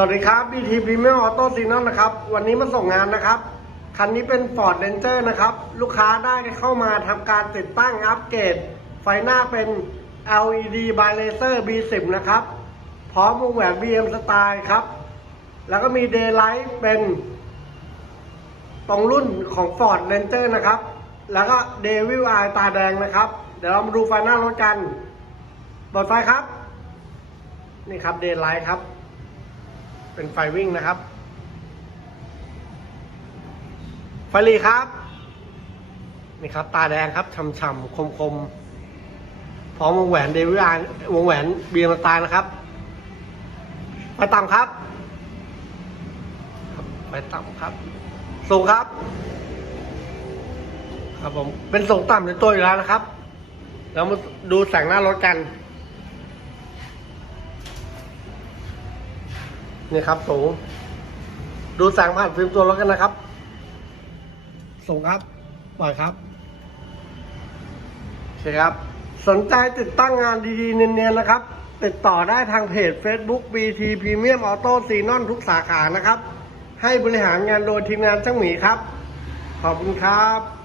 สวัสดีครับ BT Premium Auto s i g n a l นะครับ วันนี้มาส่งงานนะครับ คันนี้เป็น Ford Ranger นะครับ ลูกค้าได้เข้ามาทำการติดตั้งอัปเกรด ไฟหน้าเป็น LED by laser B10 นะครับ พร้อมวงแหวน BM Style ครับ แล้วก็มี Daylight เป็น ตรงรุ่นของ Ford Ranger นะครับ แล้วก็ Devil Eye ตาแดงนะครับ เดี๋ยวเรามาดูไฟหน้ารถกันเปิดไฟครับ นี่ครับ Daylight ครับ เป็นไฟวิ่งนะครับ ไฟหลีครับ นี่ครับ ตาแดงครับฉ่ำๆคมๆ พร้อมวงแหวนเดวิอาวงแหวนเบียร์มาตายนะครับ ไปต่ำครับครับ ไปต่ำครับ สูงครับ ครับผม เป็นสูงต่ำในตัวอยู่แล้วนะครับ เรามาดูแสงหน้ารถกัน นี่ครับสูง ดูแสงผ่านฟิล์มตัวรถกันนะครับ สูงครับปล่อยครับโอเคครับ สนใจติดตั้งงานดีๆ เนียนๆนะครับ ติดต่อได้ทางเพจ Facebook BT Premium Auto s e n o n ทุกสาขานะครับ ให้บริหารงานโดยทีมงานช่างหมีครับ ขอบคุณครับ